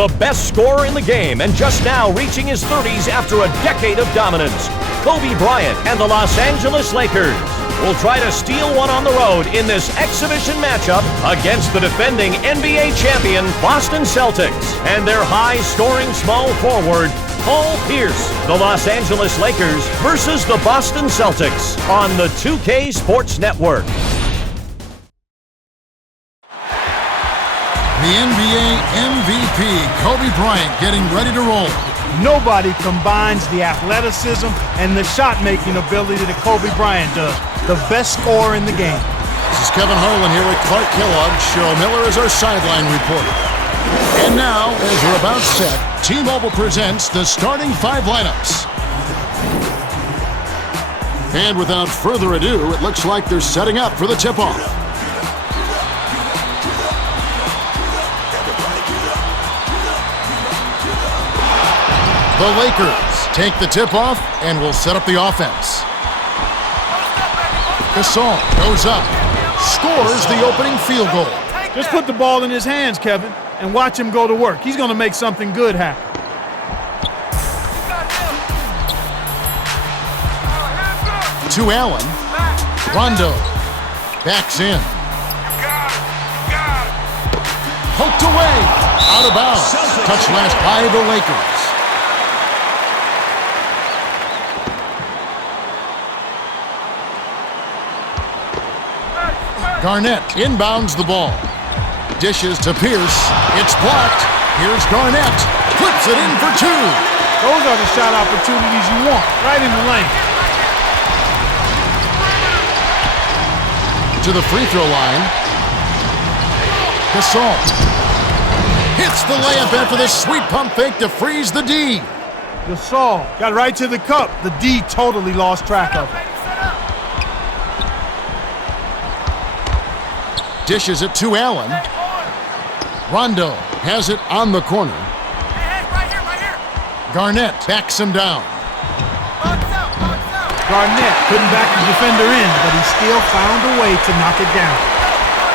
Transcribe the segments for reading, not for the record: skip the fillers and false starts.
the best scorer in the game and just now reaching his 30s after a decade of dominance. Kobe Bryant and the Los Angeles Lakers will try to steal one on the road in this exhibition matchup against the defending NBA champion Boston Celtics and their high-scoring small forward, Paul Pierce. The Los Angeles Lakers versus the Boston Celtics on the 2K Sports Network. The NBA MVP, Kobe Bryant, getting ready to roll. Nobody combines the athleticism and the shot-making ability that Kobe Bryant does. The best scorer in the game. This is Kevin Harlan here with Clark Kellogg. Cheryl Miller is our sideline reporter. And now, as we're about set, T-Mobile presents the starting 5 lineups. And without further ado, it looks like they're setting up for the tip-off. The Lakers take the tip-off and will set up the offense. Gasol goes up, scores the opening field goal. Just put the ball in his hands, Kevin, and watch him go to work. He's going to make something good happen. To Allen. Rondo backs in. Poked away. Out of bounds. Touch last by the Lakers. Garnett inbounds the ball. Dishes to Pierce. It's blocked. Here's Garnett. Puts it in for 2. Those are the shot opportunities you want, right in the lane. To the free throw line. Gasol hits the layup after the sweet pump fake to freeze the D. Gasol got right to the cup. The D totally lost track of it. Dishes it to Allen. Rondo has it on the corner. Right here. Garnett backs him down. Garnett couldn't back the defender in, but he still found a way to knock it down.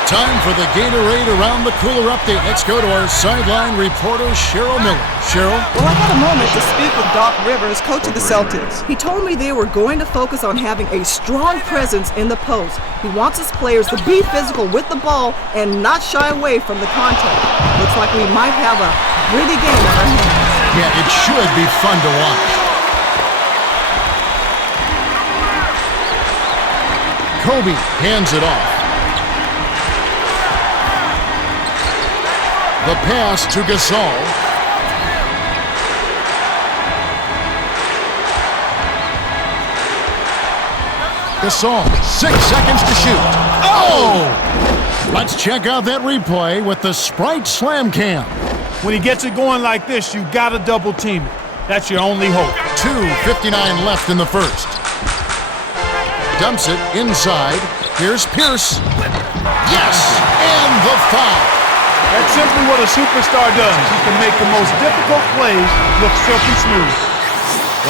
Time for the Gatorade Around the Cooler update. Let's go to our sideline reporter, Cheryl Miller. Cheryl? Well, I got a moment to speak with Doc Rivers, coach of the Celtics. He told me they were going to focus on having a strong presence in the post. He wants his players to be physical with the ball and not shy away from the contact. Looks like we might have a gritty game on our hands. Yeah, it should be fun to watch. Kobe hands it off. The pass to Gasol. Gasol, 6 seconds to shoot. Oh! Let's check out that replay with the Sprite Slam Cam. When he gets it going like this, you gotta double team it. That's your only hope. 2:59 left in the first. Dumps it inside. Here's Pierce. Yes! And the foul. That's simply what a superstar does. He can make the most difficult plays look silky smooth.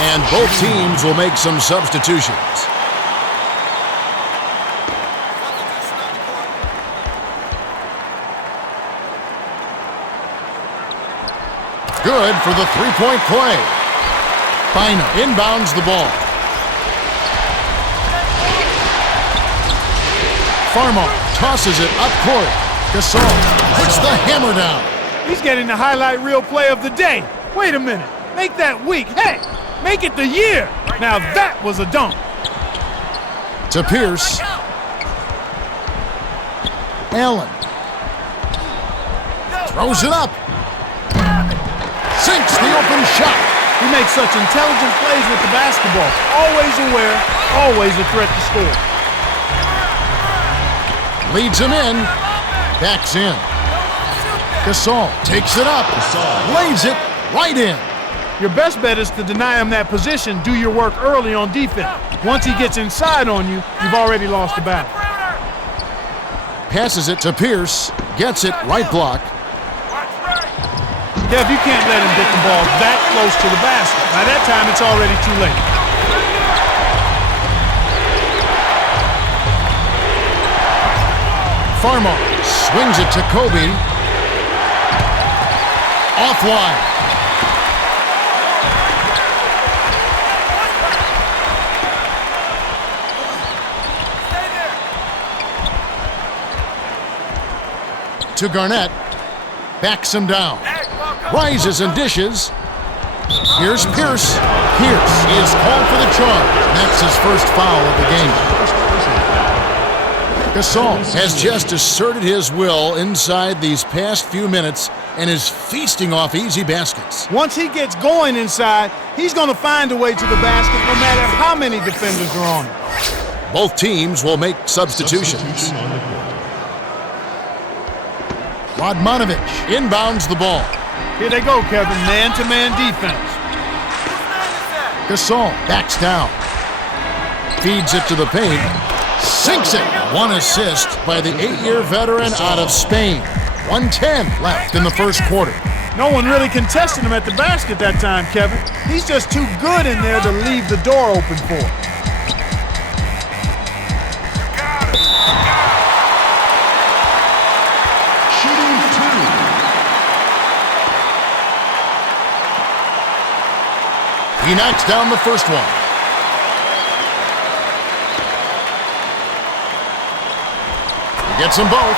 And both teams will make some substitutions. Good for the three-point play. Bynum inbounds the ball. Farmar tosses it up court. Gasol puts the hammer down. He's getting the highlight reel play of the day. Wait a minute. Make that week. Hey, make it the year. Now that was a dunk. To Pierce. Allen. Throws it up. Sinks the open shot. He makes such intelligent plays with the basketball. Always aware, always a threat to score. Leads him in. Backs in. Gasol takes it up. Lays it right in. Your best bet is to deny him that position. Do your work early on defense. Once he gets inside on you, you've already lost the battle. Passes it to Pierce. Gets it right block. Kev, you can't let him get the ball that close to the basket. By that time, it's already too late. Farmar swings it to Kobe. Offline. To Garnett. Backs him down. Rises and dishes. Here's Pierce. Pierce is called for the charge. That's his first foul of the game. Gasol has just asserted his will inside these past few minutes and is feasting off easy baskets. Once he gets going inside, he's going to find a way to the basket no matter how many defenders are on him. Both teams will make substitutions. Radmanovic inbounds the ball. Here they go, Kevin. Man-to-man defense. Gasol backs down. Feeds it to the paint. Sinks it. One assist by the 8-year veteran out of Spain. 1:10 left in the first quarter. No one really contested him at the basket that time, Kevin. He's just too good in there to leave the door open for him. He knocks down the first one. He gets them both.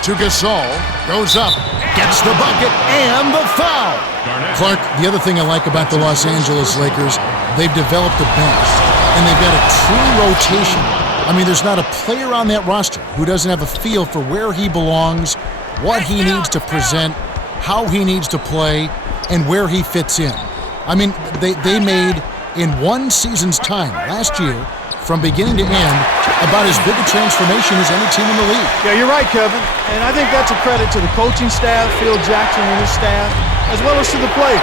To Gasol. Goes up. Gets the bucket and the foul. Clark, the other thing I like about the Los Angeles Lakers, they've developed a bench, and they've got a true rotation. I mean, there's not a player on that roster who doesn't have a feel for where he belongs, what he needs to present, how he needs to play, and where he fits in. I mean, they made, in one season's time, last year, from beginning to end, about as big a transformation as any team in the league. Yeah, you're right, Kevin. And I think that's a credit to the coaching staff, Phil Jackson and his staff, as well as to the players.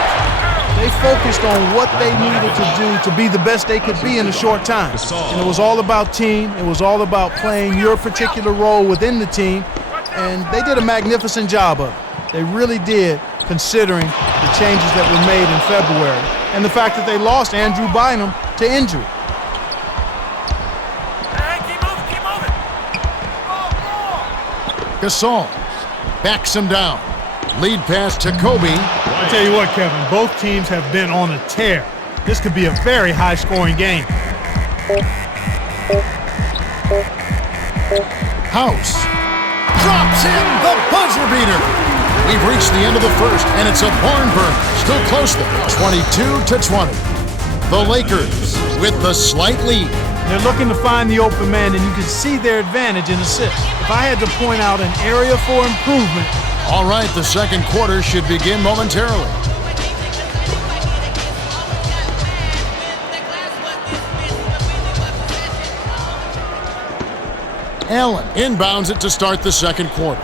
They focused on what they needed to do to be the best they could be in a short time. And it was all about team. It was all about playing your particular role within the team. And they did a magnificent job of it. They really did, considering the changes that were made in February and the fact that they lost Andrew Bynum to injury. Hey, keep moving. Gasol backs him down. Lead pass to Kobe. I'll tell you what, Kevin, both teams have been on a tear. This could be a very high-scoring game. House drops in the buzzer beater. We've reached the end of the first, and it's a barn burn. Still close though, 22-20. The Lakers with the slight lead. They're looking to find the open man, and you can see their advantage in assists. If I had to point out an area for improvement, all right, the second quarter should begin momentarily. Allen inbounds it to start the second quarter.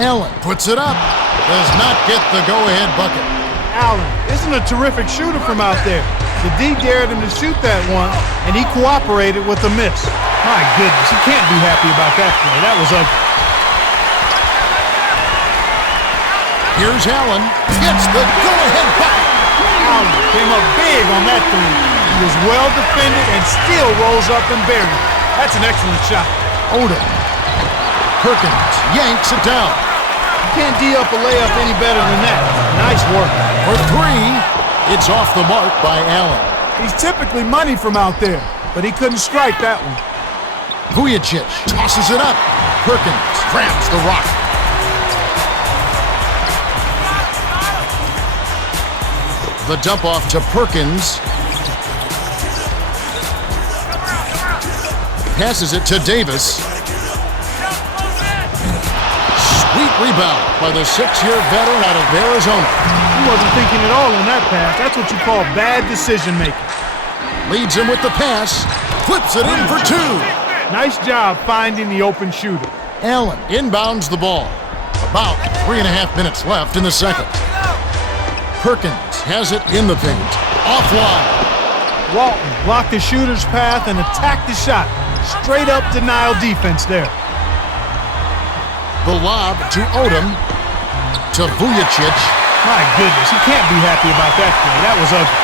Allen puts it up. Does not get the go-ahead bucket. Allen isn't a terrific shooter from out there. The D dared him to shoot that one, and he cooperated with the miss. My goodness, he can't be happy about that play. That was ugly. Here's Allen. Gets the go-ahead bucket. Allen came up big on that three. He was well defended and still rolls up and buries it. That's an excellent shot. Odom. Perkins yanks it down. You can't D up a layup any better than that. Nice work. For three, it's off the mark by Allen. He's typically money from out there, but he couldn't strike that one. Vujacic tosses it up. Perkins grabs the rock. The dump off to Perkins. Passes it to Davis. Sweet rebound by the 6-year veteran out of Arizona. He wasn't thinking at all on that pass. That's what you call bad decision making. Leads him with the pass. Flips it in for two. Nice job finding the open shooter. Allen inbounds the ball. About 3.5 minutes left in the second. Perkins has it in the paint. Offline. Walton blocked the shooter's path and attacked the shot. Straight up denial defense there. The lob to Odom. To Vujacic. My goodness, he can't be happy about that play. That was ugly.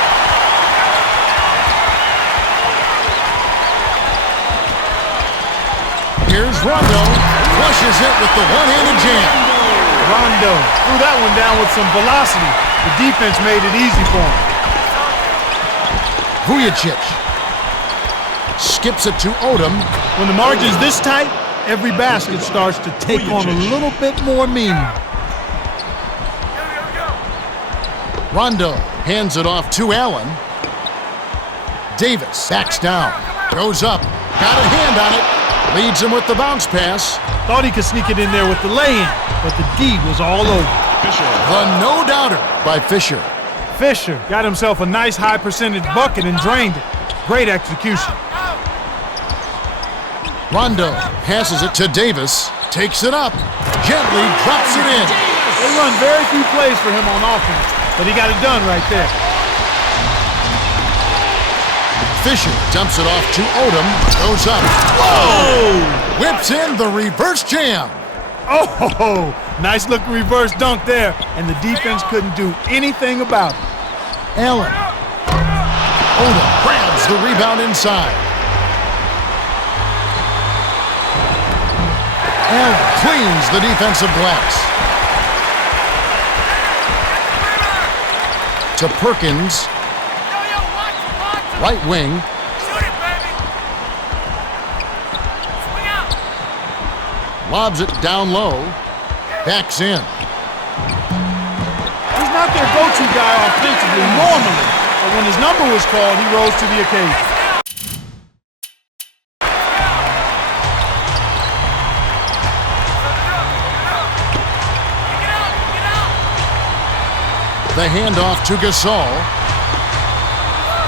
Here's Rondo. Flushes it with the one-handed jam. Rondo threw that one down with some velocity. The defense made it easy for him. Vujacic skips it to Odom. When the margin's this tight, every basket starts to take on a little bit more meaning. Rondo hands it off to Allen. Davis backs down, goes up, got a hand on it, leads him with the bounce pass. Thought he could sneak it in there with the lay-in, but the D was all over. The no-doubter by Fisher. Fisher got himself a nice high-percentage bucket and drained it. Great execution. Rondo passes it to Davis, takes it up, gently drops it in. They run very few plays for him on offense, but he got it done right there. Fisher dumps it off to Odom, goes up. Whoa! Whips in the reverse jam. Oh, nice looking reverse dunk there, and the defense couldn't do anything about it. Allen. Odom grabs the rebound inside. Allen cleans the defensive glass. To Perkins. Right wing. Shoot it, baby! Swing out! Lobs it down low. Backs in. He's not their go-to guy offensively normally, but when his number was called, he rose to the occasion. The handoff to Gasol.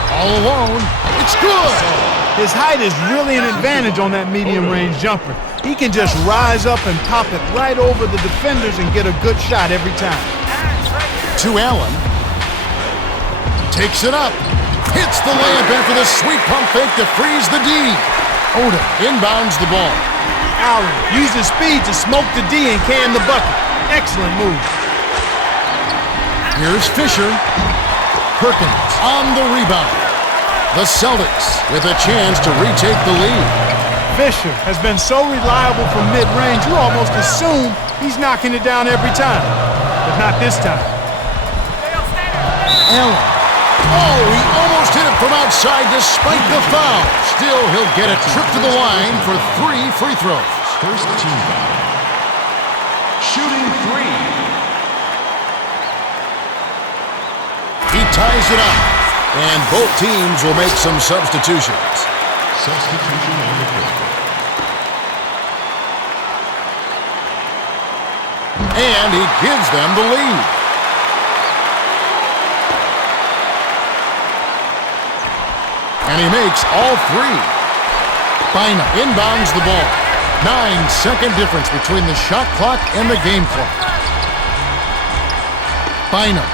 All alone. It's good. His height is really an advantage on that medium-range jumper. He can just rise up and pop it right over the defenders and get a good shot every time. To Allen. Takes it up. Hits the layup in for the sweet pump fake to freeze the D. Odom inbounds the ball. Allen used his speed to smoke the D and can the bucket. Excellent move. Here's Fisher. Perkins on the rebound. The Celtics with a chance to retake the lead. Fisher has been so reliable from mid-range, you almost assume he's knocking it down every time. But not this time. Allen. Oh, he almost hit it from outside despite the foul. Still, he'll get a trip to the line for 3 free throws. First team foul. Shooting 3. He ties it up, and both teams will make some substitutions. Substitution on the court. And he gives them the lead. And he makes all 3. Bynum inbounds the ball. 9-second difference between the shot clock and the game clock. Bynum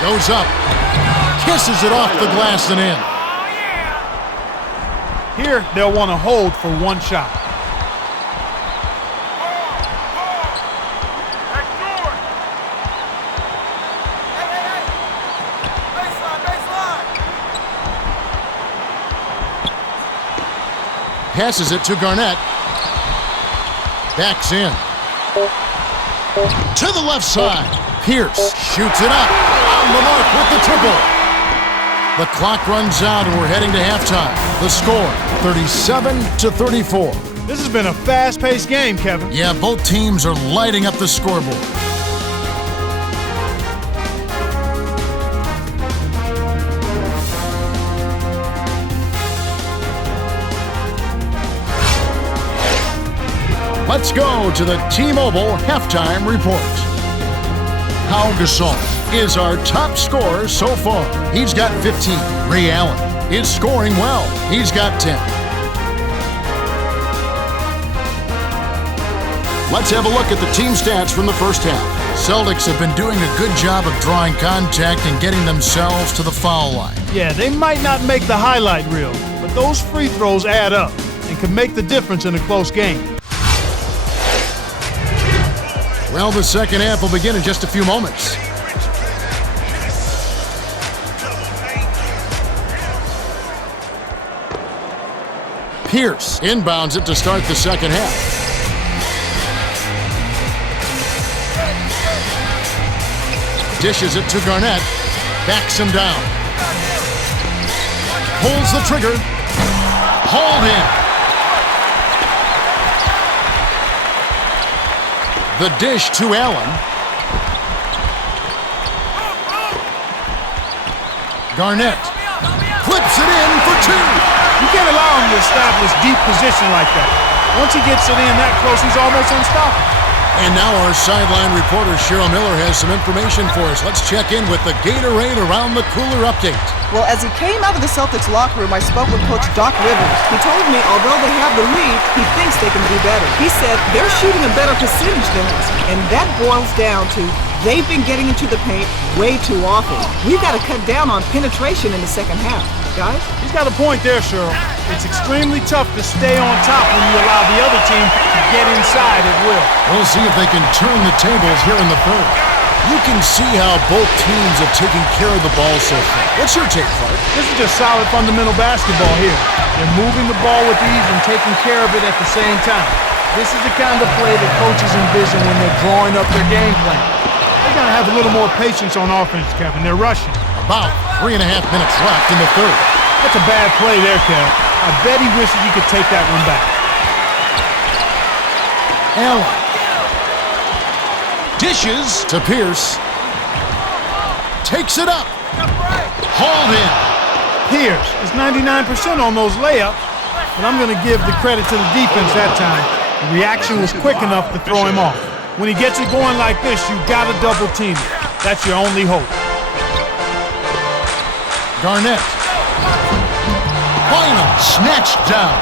goes up, kisses it off the glass and in. Here, they'll want to hold for one shot. Passes it to Garnett. Backs in. To the left side. Pierce shoots it up. On the mark with the triple. The clock runs out and we're heading to halftime. The score, 37-34. This has been a fast-paced game, Kevin. Yeah, both teams are lighting up the scoreboard. Let's go to the T-Mobile halftime report. Pau Gasol is our top scorer so far. He's got 15. Ray Allen is scoring well. He's got 10. Let's have a look at the team stats from the first half. Celtics have been doing a good job of drawing contact and getting themselves to the foul line. Yeah, they might not make the highlight reel, but those free throws add up and can make the difference in a close game. Well, the second half will begin in just a few moments. Pierce inbounds it to start the second half. Dishes it to Garnett. Backs him down. Pulls the trigger. Hauled in. The dish to Allen. Garnett flips it in for two. You can't allow him to establish deep position like that. Once he gets it in that close, he's almost unstoppable. And now our sideline reporter Cheryl Miller has some information for us. Let's check in with the Gatorade Around the Cooler update. Well, as he came out of the Celtics locker room, I spoke with Coach Doc Rivers. He told me although they have the lead, he thinks they can do better. He said they're shooting a better percentage than us, and that boils down to they've been getting into the paint way too often. We've got to cut down on penetration in the second half. Guys? He's got a point there, Cheryl. It's extremely tough to stay on top when you allow the other team to get inside at will. We'll see if they can turn the tables here in the third. You can see how both teams have taken care of the ball so far. What's your take, Clark? This is just solid fundamental basketball here. They're moving the ball with ease and taking care of it at the same time. This is the kind of play that coaches envision when they're drawing up their game plan. They gotta have a little more patience on offense, Kevin. They're rushing. About 3.5 minutes left in the third. That's a bad play there, Kev. I bet he wishes he could take that one back. Allen dishes to Pierce. Takes it up. Hauled in. Pierce is 99% on those layups, but I'm going to give the credit to the defense that time. The reaction was quick enough to throw him off. When he gets it going like this, you've got to double team it. That's your only hope. Garnett. Bynum snatched down.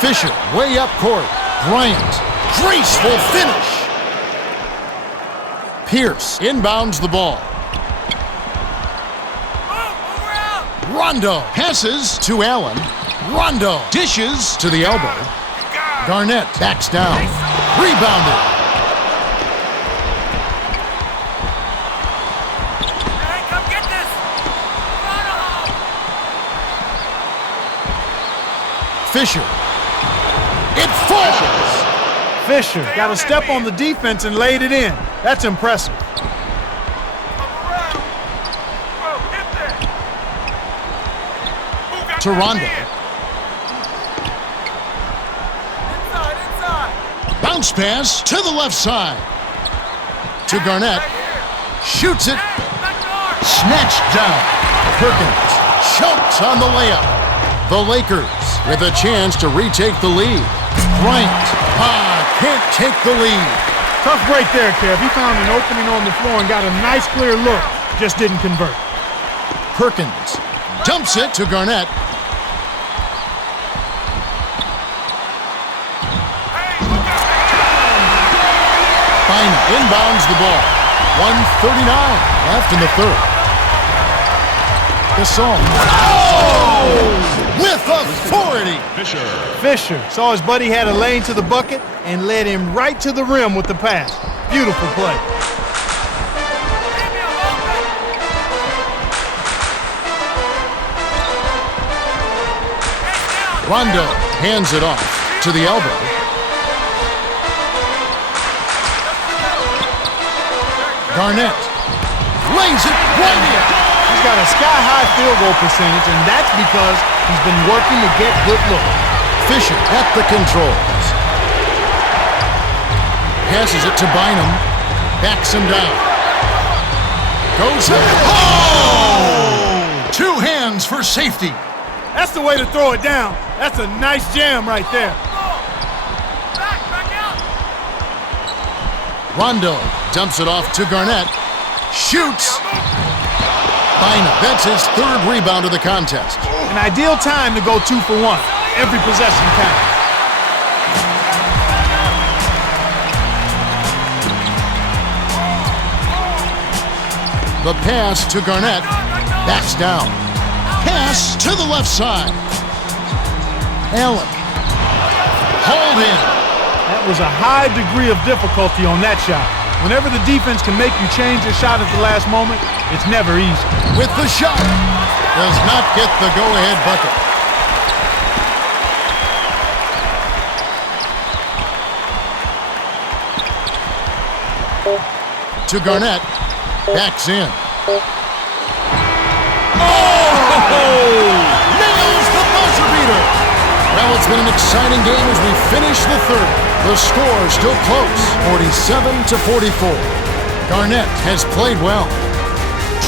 Fisher way up court. Bryant. Graceful finish. Pierce inbounds the ball. Rondo passes to Allen. Rondo dishes to the elbow. Garnett backs down. Rebounded. Fisher. It falls. Fisher got a step on the defense and laid it in. That's impressive. To Rondo. Bounce pass to the left side. To Garnett. Shoots it. Snatched down. Perkins chokes on the layup. The Lakers with a chance to retake the lead. Bryant can't take the lead. Tough break there, Kev. He found an opening on the floor and got a nice clear look. Just didn't convert. Perkins dumps it to Garnett. Bynum inbounds the ball. 1:39 left in the third. Gasol. Oh! With authority. Fisher saw his buddy had a lane to the bucket and led him right to the rim with the pass. Beautiful play. Rondo hands it off to the elbow. Garnett lays it right in. He's got a sky-high field goal percentage, and that's because he's been working to get good looks. Fisher at the controls. Passes it to Bynum. Backs him down. Goes in. Oh! 2 hands for safety. That's the way to throw it down. That's a nice jam right there. Rondo dumps it off to Garnett. Shoots. Bynum, that's his 3rd rebound of the contest. An ideal time to go 2 for 1. Every possession counts. The pass to Garnett. Backs down. Pass to the left side. Allen. Hauled in. That was a high degree of difficulty on that shot. Whenever the defense can make you change your shot at the last moment, it's never easy. With the shot. Does not get the go-ahead bucket. to Garnett. Backs in. Nails the buzzer beater. Well, it's been an exciting game as we finish the third. The score is still close, 47-44. Garnett has played well.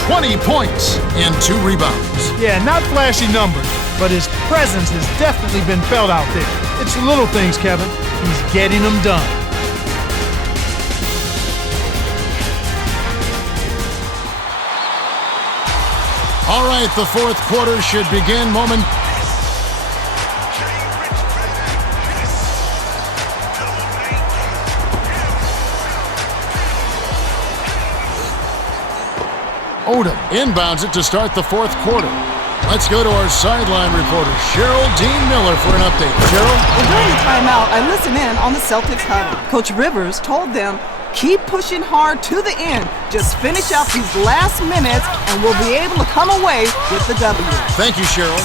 20 points and 2 rebounds. Yeah, not flashy numbers, but his presence has definitely been felt out there. It's the little things, Kevin. He's getting them done. All right, the fourth quarter should begin momentarily. Odom inbounds it to start the fourth quarter. Let's go to our sideline reporter, Cheryl Dean Miller, for an update. Cheryl? Well, during the timeout, I listened in on the Celtics huddle. Coach Rivers told them, keep pushing hard to the end. Just finish out these last minutes, and we'll be able to come away with the W. Thank you, Cheryl.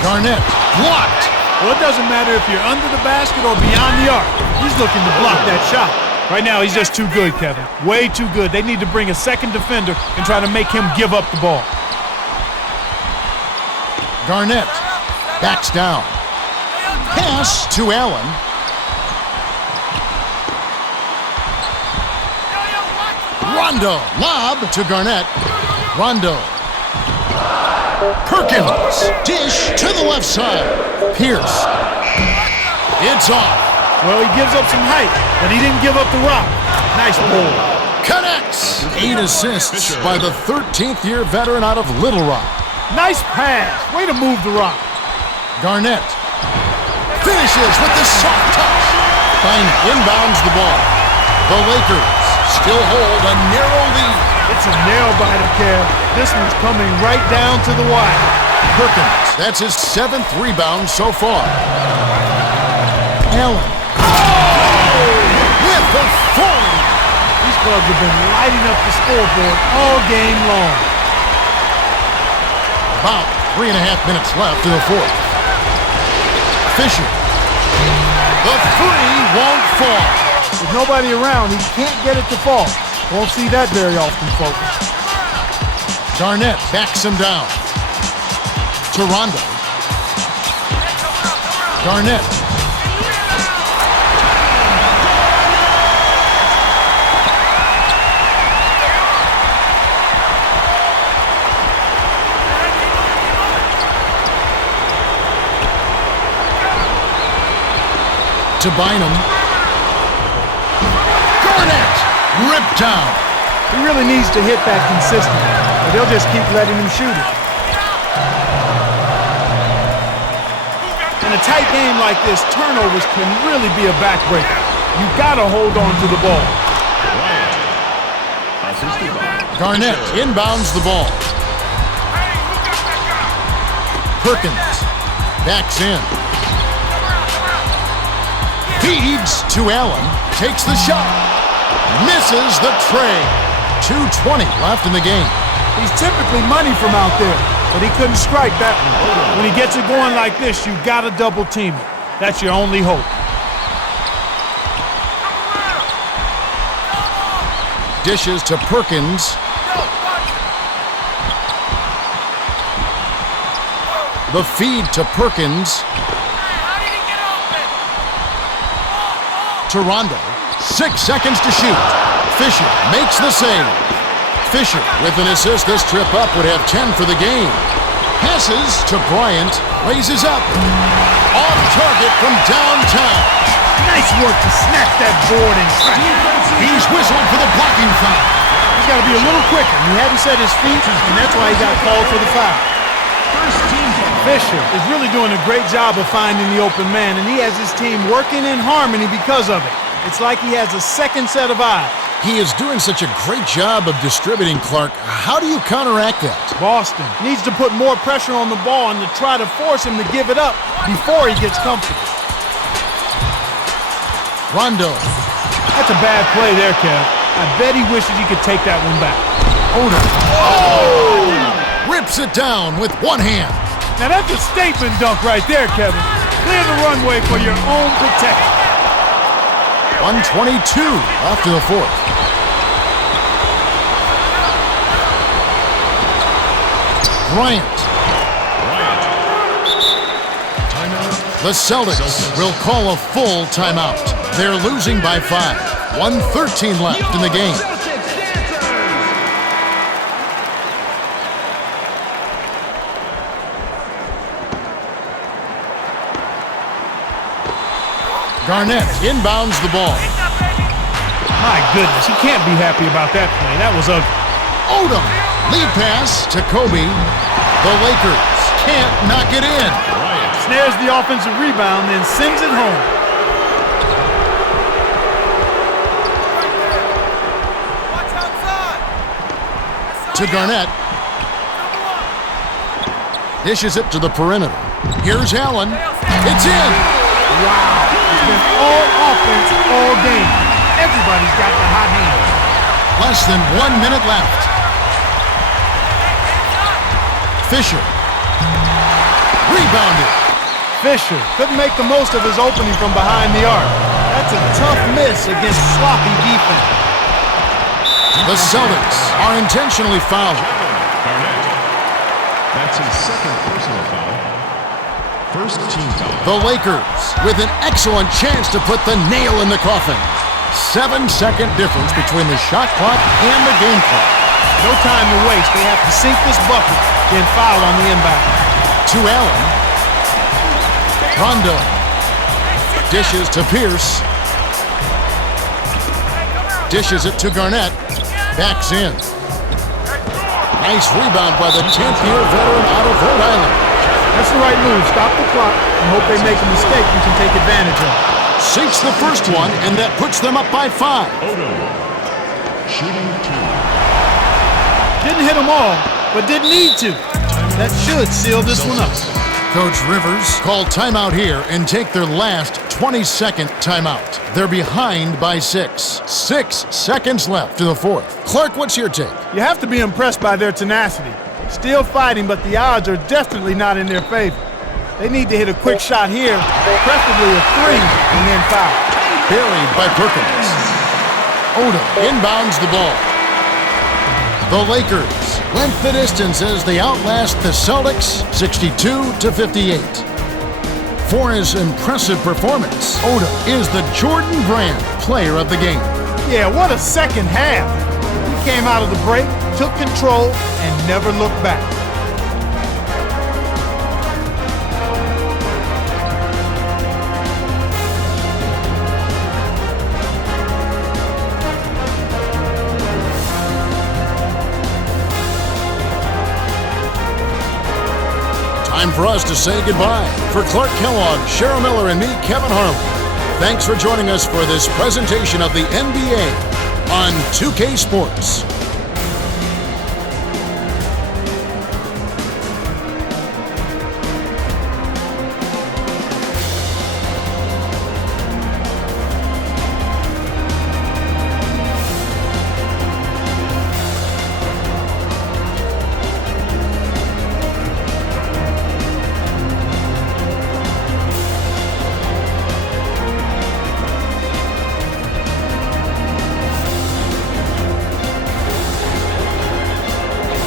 Garnett blocked. Well, it doesn't matter if you're under the basket or beyond the arc. He's looking to block that shot. Right now, he's just too good, Kevin. Way too good. They need to bring a second defender and try to make him give up the ball. Garnett backs down. Pass to Allen. Rondo, lob to Garnett. Rondo. Perkins, dish to the left side. Pierce. It's off. Well, he gives up some height, but he didn't give up the rock. Nice ball. Connects. 8 assists by the 13th-year veteran out of Little Rock. Nice pass. Way to move the rock. Garnett finishes with the soft touch. Fine inbounds the ball. The Lakers still hold a narrow lead. It's a nail-biter, Kev. This one's coming right down to the wire. Perkins, that's his 7th rebound so far. Allen. With the 40. These clubs have been lighting up the scoreboard all game long. About 3.5 minutes left in the fourth. Fisher. The 3 won't fall. With nobody around, he can't get it to fall. Won't see that very often, folks. Garnett backs him down. To Rondo. Garnett. To Bynum. Garnett ripped down. He really needs to hit that consistently, or they'll just keep letting him shoot it. In a tight game like this, turnovers can really be a backbreaker. You gotta hold on to the ball. Garnett inbounds the ball. Perkins backs in. Feeds to Allen, takes the shot, misses the tray. 2:20 left in the game. He's typically money from out there, but he couldn't strike that one. When he gets it going like this, you gotta double team it. That's your only hope. Dishes to Perkins. The feed to Perkins. To Rondo. 6 seconds to shoot. Fisher makes the save. Fisher with an assist. This trip up would have 10 for the game. Passes to Bryant. Raises up. Off target from downtown. Nice work to snap that board and crack. He's whistled for the blocking foul. He's got to be a little quicker. He hadn't set his feet, and that's why he got called for the foul. Fisher is really doing a great job of finding the open man, and he has his team working in harmony because of it. It's like he has a second set of eyes. He is doing such a great job of distributing, Clark. How do you counteract that? Boston needs to put more pressure on the ball and to try to force him to give it up before he gets comfortable. Rondo. That's a bad play there, Kev. I bet he wishes he could take that one back. Odom. Oh! Rips it down with one hand. Now that's a statement dunk right there, Kevin. Clear the runway for your own protection. 1:22 after the fourth. Bryant. The Celtics will call a full timeout. They're losing by 5. 1:13 left in the game. Garnett inbounds the ball. My goodness, he can't be happy about that play. That was ugly. Odom. Lead pass to Kobe. The Lakers can't knock it in. Snares the offensive rebound, then sends it home. To Garnett. Dishes it to the perimeter. Here's Allen. It's in. Wow. It's been all offense all game. Everybody's got the hot hand. Less than 1 minute left. Fisher. Rebounded. Fisher couldn't make the most of his opening from behind the arc. That's a tough miss against sloppy defense. The Celtics are intentionally fouling. Garnett. That's his second personal foul. First team foul. The Lakers with an excellent chance to put the nail in the coffin. 7-second difference between the shot clock and the game clock. No time to waste. They have to sink this bucket, then foul on the inbound. To Allen. Rondo. Dishes to Pierce. Dishes it to Garnett. Backs in. Nice rebound by the 10th-year veteran out of Rhode Island. That's the right move. Stop the clock and hope they make a mistake you can take advantage of. Sinks the first one, and that puts them up by 5. Odom. Shooting 2. Didn't hit them all, but didn't need to. That should seal this one up. Coach Rivers called timeout here and take their last 22nd timeout. They're behind by 6. 6 seconds left to the fourth. Clark, what's your take? You have to be impressed by their tenacity. Still fighting, but the odds are definitely not in their favor. They need to hit a quick shot here, preferably a 3, and then foul. Buried by Perkins. Odom inbounds the ball. The Lakers went the distance as they outlast the Celtics 62-58. For his impressive performance, Odom is the Jordan Brand Player of the Game. Yeah, what a second half. He came out of the break, took control, and never looked back. Time for us to say goodbye. For Clark Kellogg, Cheryl Miller, and me, Kevin Harlan, thanks for joining us for this presentation of the NBA on 2K Sports.